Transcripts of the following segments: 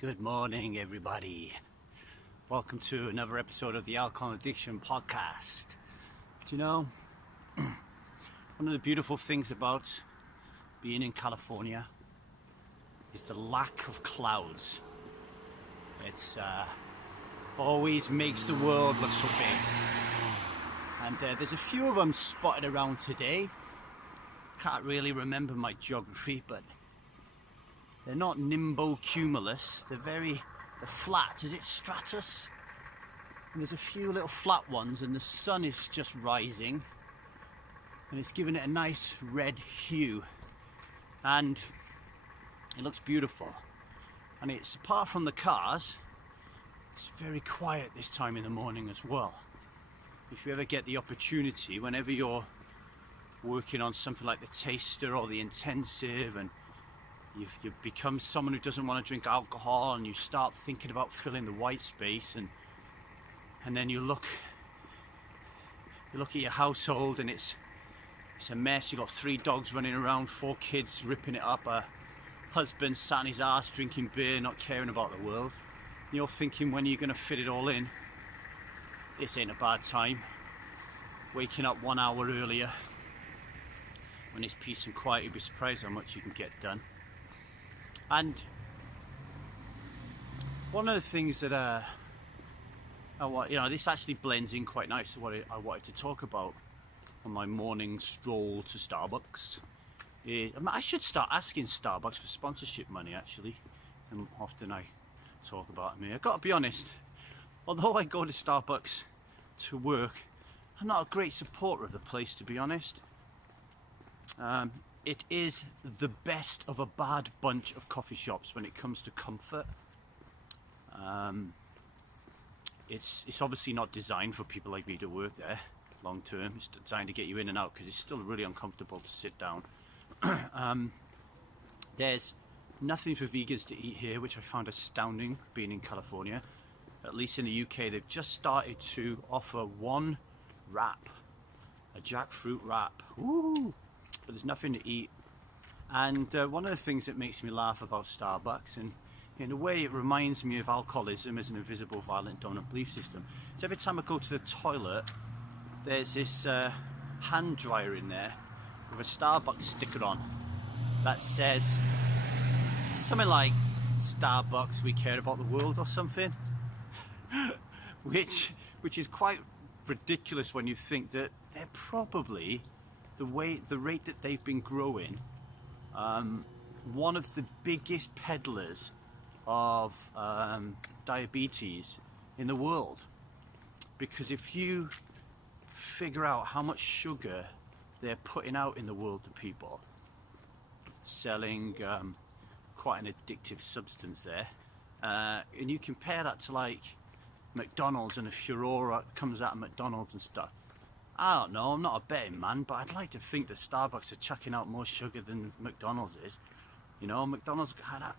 Good morning, everybody. Welcome to another episode of the Alcohol Addiction Podcast. Do you know, one of the beautiful things about being in California is the lack of clouds. It's always makes the world look so big. And there's a few of them spotted around today. Can't really remember my geography, but they're not nimbocumulus. They're flat. Is it stratus? And there's a few little flat ones, and the sun is just rising, and it's giving it a nice red hue, and it looks beautiful. And it's, apart from the cars, it's very quiet this time in the morning as well. If you ever get the opportunity, whenever you're working on something like the taster or the intensive, and you've become someone who doesn't want to drink alcohol, and you start thinking about filling the white space, and then you look at your household, and it's a mess. You've got 3 dogs running around, 4 kids ripping it up, a husband sat on his arse drinking beer, not caring about the world. And you're thinking, when are you going to fit it all in? This ain't a bad time. Waking up 1 hour earlier when it's peace and quiet, you'd be surprised how much you can get done. And one of the things that this actually blends in quite nice to what I wanted to talk about on my morning stroll to Starbucks. I should start asking Starbucks for sponsorship money, actually, and often I talk about me. I've got to be honest, although I go to Starbucks to work, I'm not a great supporter of the place, to be honest. It is the best of a bad bunch of coffee shops when it comes to comfort. It's obviously not designed for people like me to work there long term. It's designed to get you in and out, because it's still really uncomfortable to sit down. There's nothing for vegans to eat here, which I found astounding being in California. At least in the UK, they've just started to offer one wrap, a jackfruit wrap. Woo! But there's nothing to eat. And one of the things that makes me laugh about Starbucks, and in a way it reminds me of alcoholism as an invisible violent dominant belief system, is every time I go to the toilet, there's this hand dryer in there with a Starbucks sticker on that says something like, "Starbucks, we care about the world," or something. which is quite ridiculous when you think that they're probably, the rate that they've been growing, one of the biggest peddlers of diabetes in the world. Because if you figure out how much sugar they're putting out in the world to people, selling quite an addictive substance there, and you compare that to like McDonald's, and a furore comes out of McDonald's and stuff. I don't know, I'm not a betting man, but I'd like to think that Starbucks are chucking out more sugar than McDonald's is. You know, McDonald's had a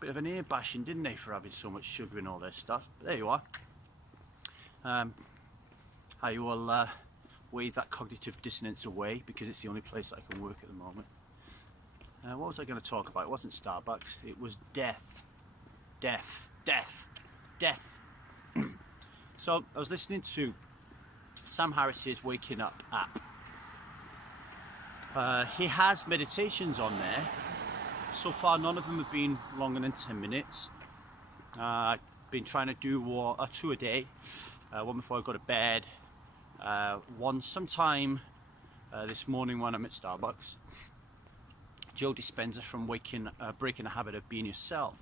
bit of an ear bashing, didn't they, for having so much sugar in all their stuff. But there you are. I will wave that cognitive dissonance away, because it's the only place I can work at the moment. What was I going to talk about? It wasn't Starbucks, it was death. Death. So I was listening to Sam Harris's Waking Up app. He has meditations on there. So far, none of them have been longer than 10 minutes. I've been trying to do 2 a day. One before I go to bed. One sometime this morning when I'm at Starbucks. Joe Dispenza from Breaking the Habit of Being Yourself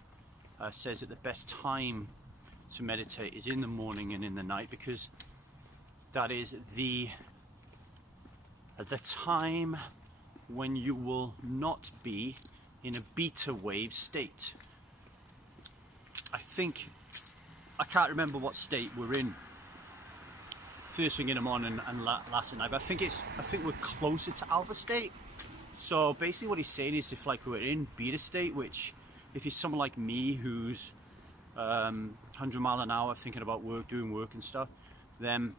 says that the best time to meditate is in the morning and in the night, because that is the time when you will not be in a beta wave state. I can't remember what state we're in first thing in the morning and last night, but I think we're closer to alpha state. So basically what he's saying is, if like we're in beta state, which if you're someone like me who's 100 mile an hour thinking about work, doing work and stuff, then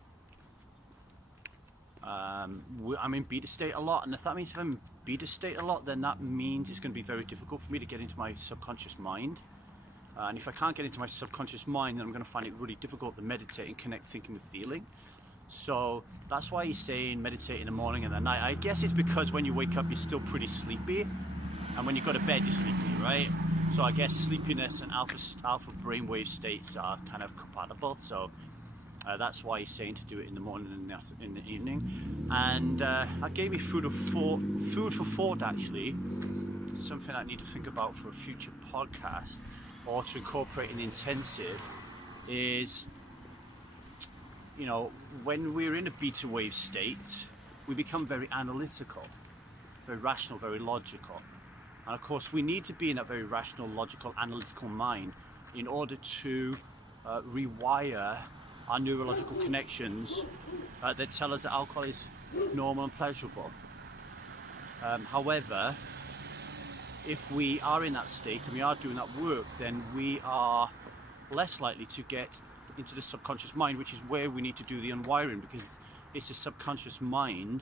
I'm in beta state a lot. And if that means if I'm beta state a lot, then that means it's going to be very difficult for me to get into my subconscious mind. And if I can't get into my subconscious mind, then I'm going to find it really difficult to meditate and connect thinking with feeling. So that's why he's saying meditate in the morning and at night. I guess it's because when you wake up, you're still pretty sleepy. And when you go to bed, you're sleepy, right? So I guess sleepiness and alpha brainwave states are kind of compatible. So that's why he's saying to do it in the morning and in the evening. And that gave me food for thought, actually. Something I need to think about for a future podcast, or to incorporate in the intensive, is, you know, when we're in a beta wave state, we become very analytical, very rational, very logical. And of course, we need to be in a very rational, logical, analytical mind in order to rewire our neurological connections that tell us that alcohol is normal and pleasurable. However, if we are in that state and we are doing that work, then we are less likely to get into the subconscious mind, which is where we need to do the unwiring, because it's the subconscious mind,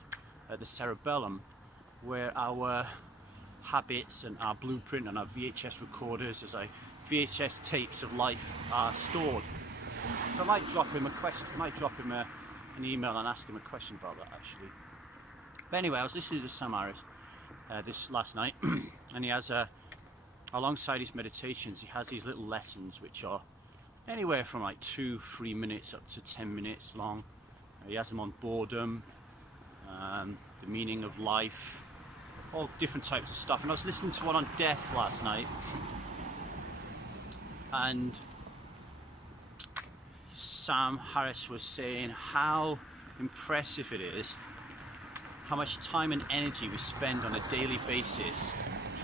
the cerebellum, where our habits and our blueprint and our VHS recorders, VHS tapes of life are stored. So I might drop him an email and ask him a question about that, actually. But anyway, I was listening to Sam Harris this last night, and he has alongside his meditations, he has these little lessons which are anywhere from like 2-3 minutes up to 10 minutes long. He has them on boredom, the meaning of life, all different types of stuff. And I was listening to one on death last night, and Sam Harris was saying how impressive it is how much time and energy we spend on a daily basis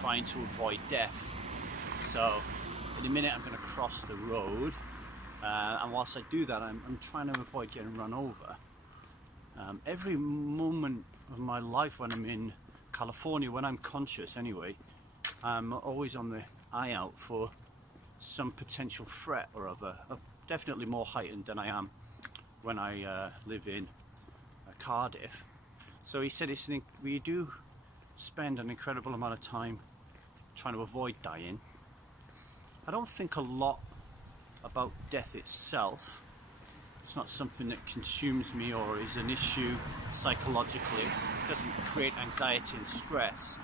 trying to avoid death. So in a minute I'm going to cross the road, and whilst I do that, I'm trying to avoid getting run over. Every moment of my life when I'm in California, when I'm conscious anyway, I'm always on the eye out for some potential threat or other. Definitely more heightened than I am when I live in Cardiff. So he said we do spend an incredible amount of time trying to avoid dying. I don't think a lot about death itself. It's not something that consumes me or is an issue psychologically. It doesn't create anxiety and stress.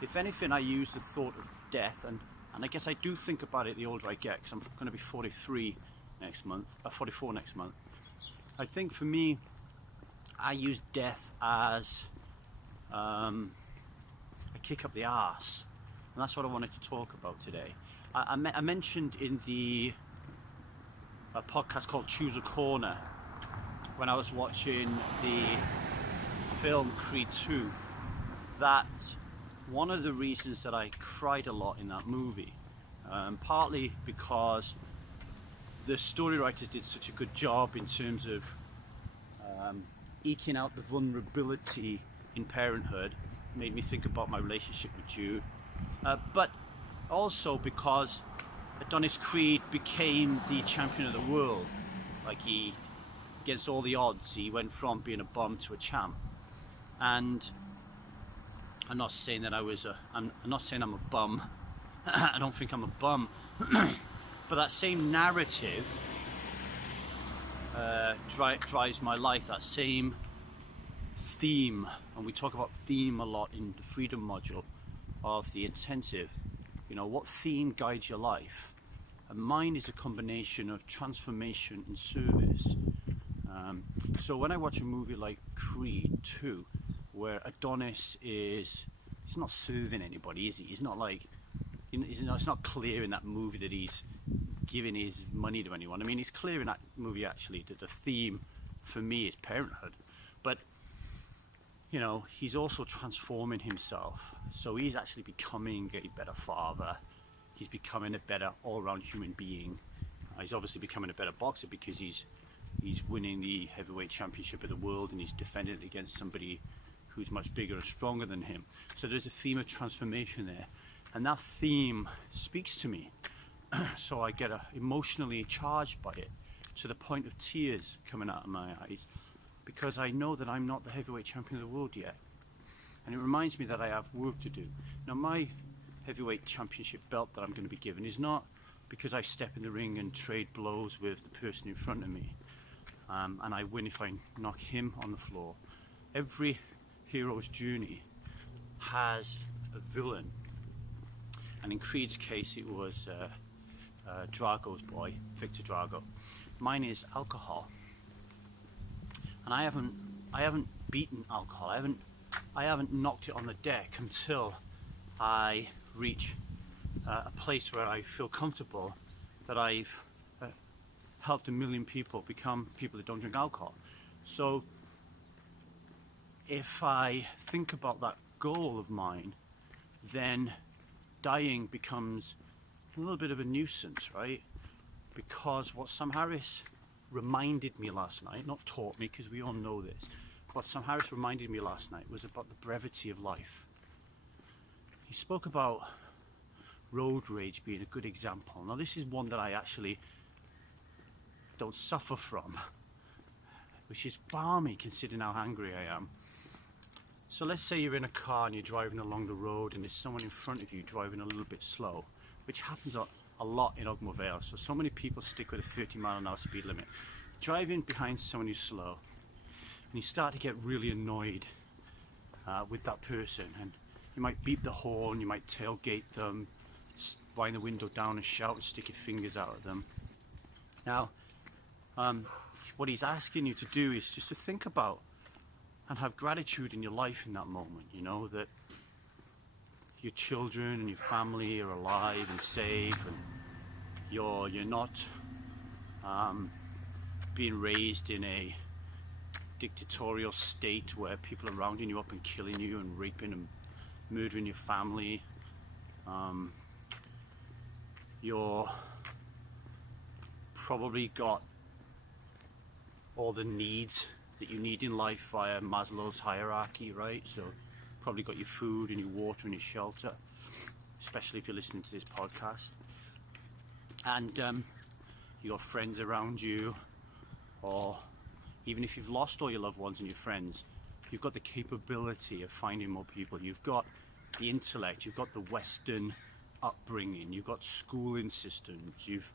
If anything, I use the thought of death, and I guess I do think about it the older I get, because I'm going to be 44 next month. I think for me, I use death as a kick up the arse, and that's what I wanted to talk about today. I mentioned in a podcast called Choose a Corner, when I was watching the film Creed 2, that one of the reasons that I cried a lot in that movie, partly because the story writers did such a good job in terms of eking out the vulnerability in parenthood, made me think about my relationship with Jude, but also because Creed became the champion of the world. Like, he, against all the odds, he went from being a bum to a champ. And I'm not saying that I'm not saying I'm a bum. I don't think I'm a bum. But that same narrative drives my life, that same theme. And we talk about theme a lot in the freedom module of the intensive. You know, what theme guides your life? And mine is a combination of transformation and service. So when I watch a movie like Creed 2, where Adonis he's not serving anybody, is he? He's not like, it's not clear in that movie that he's giving his money to anyone. I mean, it's clear in that movie actually that the theme for me is parenthood. But, you know, he's also transforming himself. So he's actually becoming a better father. He's becoming a better all-round human being. He's obviously becoming a better boxer because he's winning the heavyweight championship of the world, and he's defending it against somebody who's much bigger and stronger than him. So there's a theme of transformation there, and that theme speaks to me. So I get emotionally charged by it, to the point of tears coming out of my eyes, because I know that I'm not the heavyweight champion of the world yet. And it reminds me that I have work to do. Now, my heavyweight championship belt that I'm going to be given is not because I step in the ring and trade blows with the person in front of me, and I win if I knock him on the floor. Every hero's journey has a villain, and in Creed's case it was Drago's boy, Victor Drago. Mine is alcohol, and I haven't beaten alcohol. I haven't knocked it on the deck until I reach a place where I feel comfortable that I've helped 1 million people become people that don't drink alcohol. So if I think about that goal of mine, then dying becomes a little bit of a nuisance, right? Because what Sam Harris reminded me last night, not taught me because we all know this, what Sam Harris reminded me last night was about the brevity of life. He spoke about road rage being a good example. Now this is one that I actually don't suffer from, which is balmy considering how angry I am. So let's say you're in a car and you're driving along the road and there's someone in front of you driving a little bit slow, which happens a lot in Ogmore Vale. So many people stick with a 30-mile-an-hour speed limit. Driving behind someone who's slow, and you start to get really annoyed with that person, and you might beep the horn, you might tailgate them, wind the window down and shout and stick your fingers out at them. Now, what he's asking you to do is just to think about and have gratitude in your life in that moment, you know, that your children and your family are alive and safe, and you're not being raised in a dictatorial state where people are rounding you up and killing you and raping and murdering your family. You're probably got all the needs that you need in life via Maslow's hierarchy, right? So probably got your food and your water and your shelter, especially if you're listening to this podcast. And you got friends around you, or even if you've lost all your loved ones and your friends, you've got the capability of finding more people. You've got the intellect, you've got the Western upbringing, you've got schooling systems, you've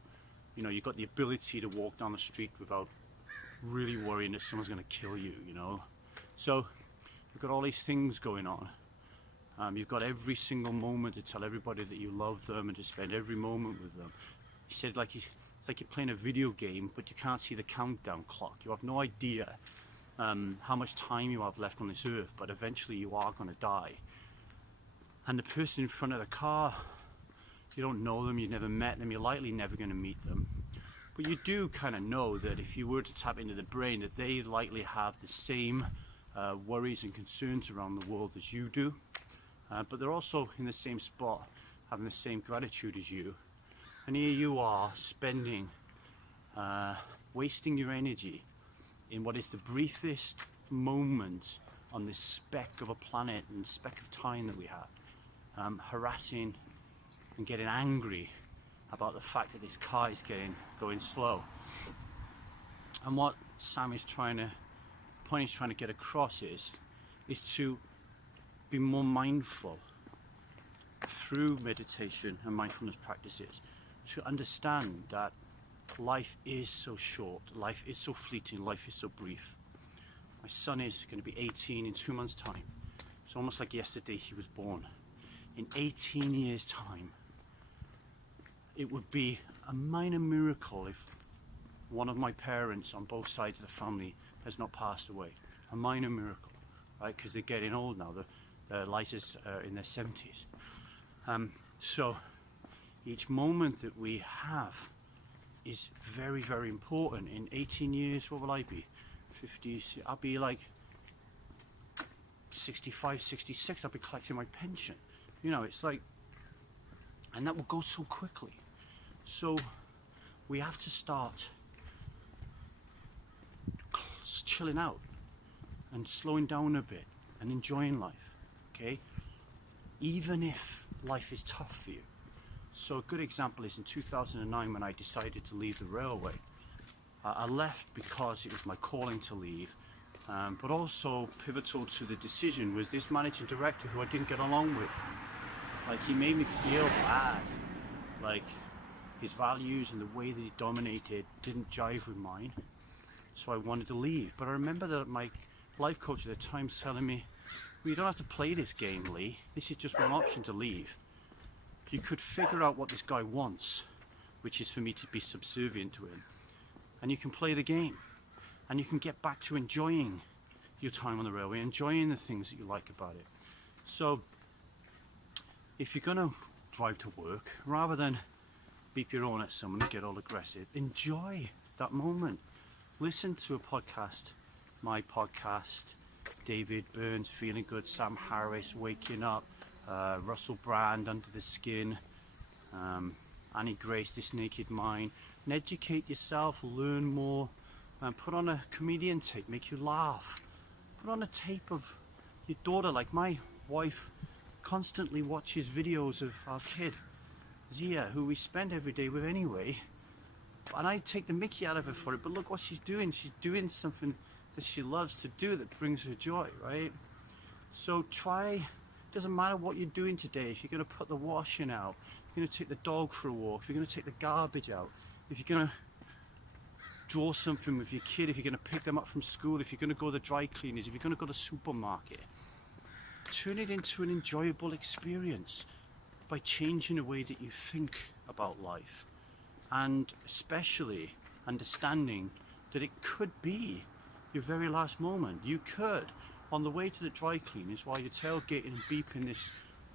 got the ability to walk down the street without really worrying that someone's going to kill you, you know. So you've got all these things going on. You've got every single moment to tell everybody that you love them and to spend every moment with them. He said it's like you're playing a video game, but you can't see the countdown clock. You have no idea how much time you have left on this earth, but eventually you are going to die. And the person in front of the car, you don't know them, you've never met them, you're likely never going to meet them. But you do kind of know that if you were to tap into the brain, that they likely have the same worries and concerns around the world as you do. But they're also in the same spot, having the same gratitude as you. And here you are spending, wasting your energy in what is the briefest moment on this speck of a planet and speck of time that we have, harassing and getting angry about the fact that this car is going slow. And what Sam is the point he's trying to get across is to be more mindful through meditation and mindfulness practices, to understand that life is so short, life is so fleeting, life is so brief. My son is going to be 18 in 2 months' time. It's almost like yesterday he was born. In 18 years' time, it would be a minor miracle if one of my parents on both sides of the family has not passed away. A minor miracle, right? Because they're getting old now. The Liza's in their 70s. So each moment that we have is very, very important. In 18 years, what will I be? 50, I'll be like 65, 66. I'll be collecting my pension. You know, it's like, and that will go so quickly. So we have to start chilling out and slowing down a bit and enjoying life, okay? Even if life is tough for you. So a good example is in 2009 when I decided to leave the railway. I left because it was my calling to leave. But also pivotal to the decision was this managing director who I didn't get along with. Like, he made me feel bad. Like, his values and the way that he dominated didn't jive with mine. So I wanted to leave. But I remember that my life coach at the time telling me, well, you don't have to play this game, Lee. This is just one option to leave. You could figure out what this guy wants, which is for me to be subservient to him. And you can play the game. And you can get back to enjoying your time on the railway, enjoying the things that you like about it. So, if you're going to drive to work, rather than beep your horn at someone and get all aggressive, enjoy that moment. Listen to a podcast, my podcast, David Burns, Feeling Good, Sam Harris, Waking Up, Russell Brand, Under the Skin, Annie Grace, This Naked Mind, and educate yourself, learn more, and put on a comedian tape, make you laugh. Put on a tape of your daughter. Like, my wife constantly watches videos of our kid, Zia, who we spend every day with anyway, and I take the mickey out of her for it, but look what she's doing. She's doing something that she loves to do that brings her joy, right? So try, doesn't matter what you're doing today. If you're going to put the washing out, if you're going to take the dog for a walk, if you're going to take the garbage out, if you're going to draw something with your kid, if you're going to pick them up from school, if you're going to go to the dry cleaners, if you're going to go to the supermarket, turn it into an enjoyable experience by changing the way that you think about life, and especially understanding that it could be your very last moment. You could, on the way to the dry cleaners, while you're tailgating and beeping this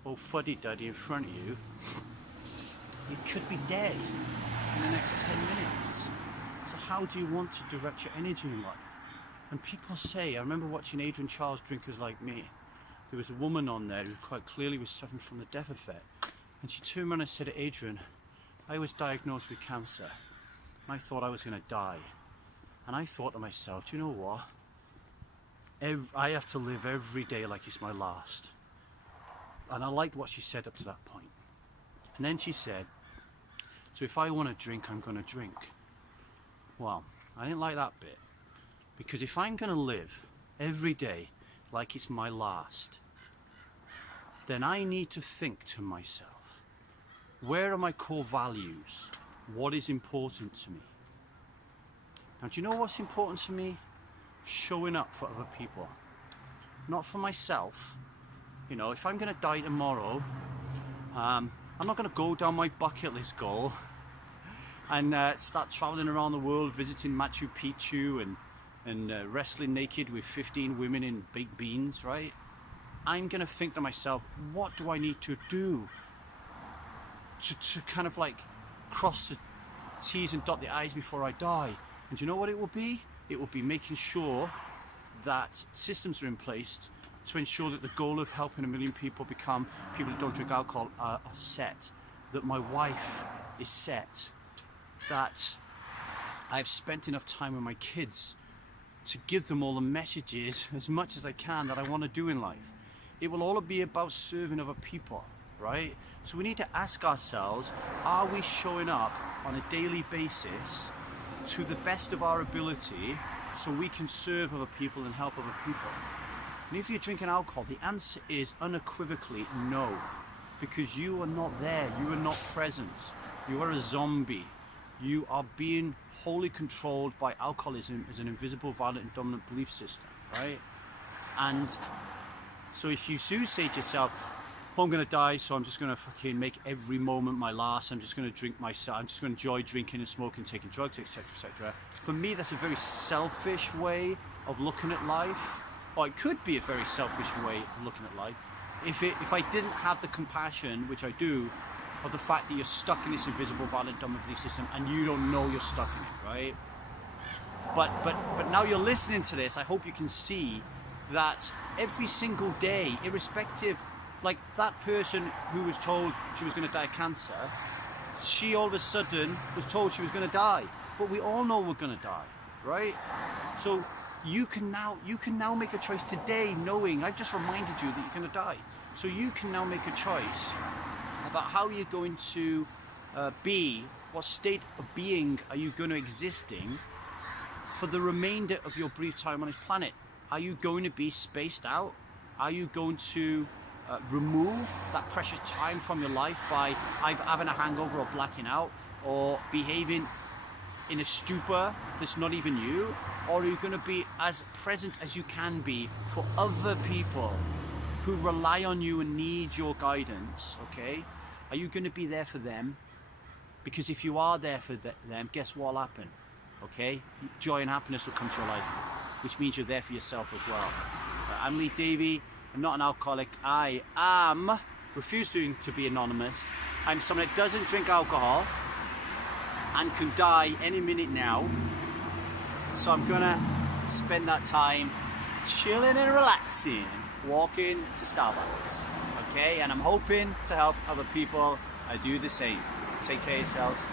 old fuddy-duddy in front of you, you could be dead in the next 10 minutes. So how do you want to direct your energy in life? And people say, I remember watching Adrian Charles, Drinkers Like Me. There was a woman on there who quite clearly was suffering from the death effect. And she turned around and said to Adrian, I was diagnosed with cancer. And I thought I was going to die. And I thought to myself, do you know what? I have to live every day like it's my last. And I liked what she said up to that point. And then she said, so if I want to drink, I'm going to drink. Well, I didn't like that bit. Because if I'm going to live every day like it's my last, then I need to think to myself, where are my core values? What is important to me? Now, do you know what's important to me? Showing up for other people. Not for myself. You know, if I'm going to die tomorrow, I'm not going to go down my bucket list goal and start traveling around the world, visiting Machu Picchu and wrestling naked with 15 women in baked beans, right? I'm going to think to myself, what do I need to do to kind of like cross the T's and dot the I's before I die? And do you know what it will be? It will be making sure that systems are in place to ensure that the goal of helping 1 million people become people that don't drink alcohol are set, that my wife is set, that I've spent enough time with my kids to give them all the messages as much as I can that I want to do in life. It will all be about serving other people, right? So we need to ask ourselves, are we showing up on a daily basis to the best of our ability so we can serve other people and help other people? And if you're drinking alcohol, the answer is unequivocally no, because you are not there, you are not present, you are a zombie. You are being wholly controlled by alcoholism as an invisible, violent, and dominant belief system, right? And so if you do say to yourself, oh, I'm going to die, so I'm just going to fucking make every moment my last, I'm just going to drink myself, I'm just going to enjoy drinking and smoking, taking drugs, etc., etc. For me, that's a very selfish way of looking at life, or it could be a very selfish way of looking at life. If I didn't have the compassion, which I do, of the fact that you're stuck in this invisible, violent, dominant belief system and you don't know you're stuck in it, right? But now you're listening to this, I hope you can see that every single day, irrespective, like that person who was told she was going to die of cancer, she all of a sudden was told she was going to die. But we all know we're going to die, right? So you can now make a choice today, knowing I've just reminded you that you're going to die. So you can now make a choice about how you're going to be, what state of being are you going to exist in for the remainder of your brief time on this planet. Are you going to be spaced out? Are you going to remove that precious time from your life by either having a hangover or blacking out, or behaving in a stupor that's not even you? Or are you going to be as present as you can be for other people who rely on you and need your guidance? Okay, are you going to be there for them? Because if you are there for them, guess what will happen? Okay, joy and happiness will come to your life, which means you're there for yourself as well. I'm Lee Davey. I'm not an alcoholic. I am refusing to be anonymous. I'm someone that doesn't drink alcohol and can die any minute now. So I'm gonna spend that time chilling and relaxing, walking to Starbucks. Okay, and I'm hoping to help other people do the same. Take care of yourselves.